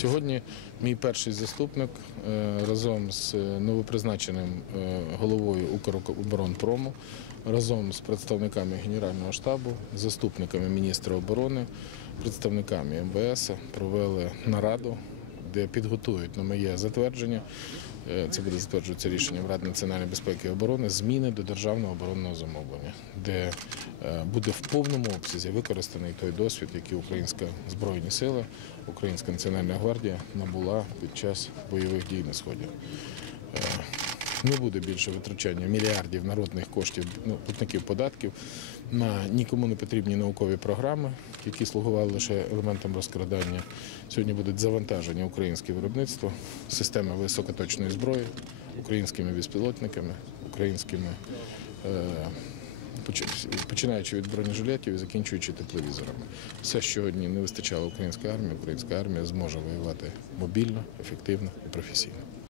Сьогодні мій перший заступник е, разом з новопризначеним е, головою Укроборонпрому, разом з представниками Генерального штабу, заступниками міністра оборони, представниками МВС провели нараду, де підготують на моє затвердження. е, Це буде затверджуватися рішенням Ради національної безпеки і оборони зміни до державного оборонного замовлення, де е, буде в повному обсязі використаний той досвід, який українська збройні сили, Українська національна гвардія набула під час бойових дій на сході. Е, Не буде більше витрачання мільярдів народних коштів ну, платників податків на нікому не потрібні наукові програми, які слугували лише елементом розкрадання. Сьогодні будуть завантажені українське виробництво, системи високоточної зброї, українськими безпілотниками, українськими. Е, починаючи від бронежилетів і закінчуючи тепловізорами. Все, що не вистачало української армії, українська армія зможе воювати мобільно, ефективно і професійно.